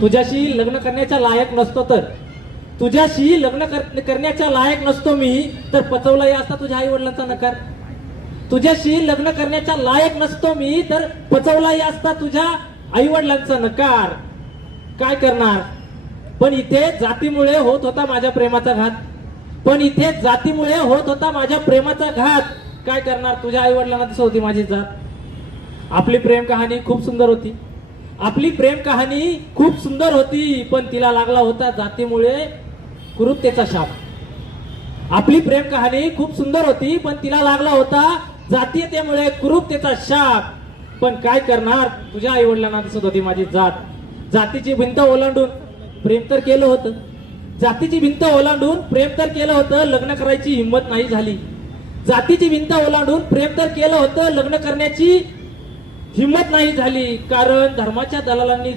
तुझ्याशी लग्न करण्याच्या लायक नसतो तर तुझ्याशी लग्न करण्याच्या लायक नसतो मी तर पचवलाही असता तुझ्या आई वडिलांचा नकार. तुझ्याशी लग्न करण्याच्या लायक नसतो मी तर पचवलाही असता तुझ्या आई वडिलांचा नकार. काय करणार. पण इथे जातीमुळे होत होता माझ्या प्रेमाचा घात. पण इथे जातीमुळे होत होता माझ्या प्रेमाचा घात. काय करणार. तुझ्या आई वडिलांना दिसत होती माझी जात. आपली प्रेम कहाणी खूप सुंदर होती. आपली प्रेम कहाणी खूप सुंदर होती. पण तिला लागला होता जातीमुळे कुरूपतेचा शाप. आपली प्रेम कहाणी खूप सुंदर होती पण तिला लागला होता जातीयतेमुळे कुरूपतेचा शाप. पण काय करणार. तुझ्या आई वडिलांना दिसत होती माझी जात. जातीची भिंत ओलांडून प्रेम तर केलं होतं. जातीची भिंत ओलांडून प्रेम तर केलं होतं. लग्न करायची हिंमत नाही झाली. जातीची भिंत ओलांडून प्रेम तर केलं होतं. लग्न करण्याची हिंमत नाही झाली. कारण धर्माच्या दलालांनी